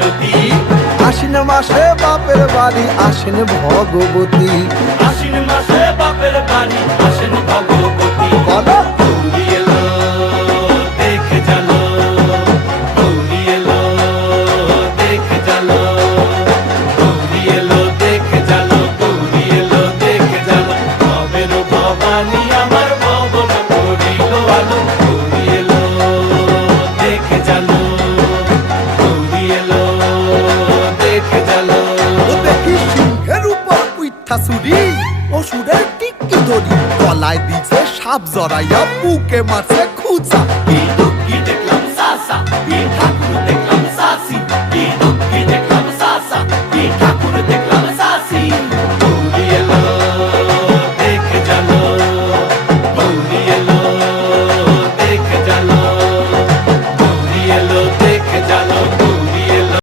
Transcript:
যদি আশ্বিন মাসে বাপের বাড়ি আসেন ভগবতী আশ্বিন মাসে বাপের বাড়ি আসেন ভগবতী বলো গৌরী এলো দেখে জানো গৌরী এলো দেখে জানো গৌরী এলো দেখে জানো গৌরী এলো দেখে জানো ভবের ভবানী আমার ভবন করিল আলো গৌরী এলো দেখে জানো গৌরী এলো দেখে জানো ও দেখি সিংহের উপর উইঠা চুরি অসুরের টিকি ধরি গলায় দিছে সাপ জড়াইয়া বুকে মারছে খুঁচা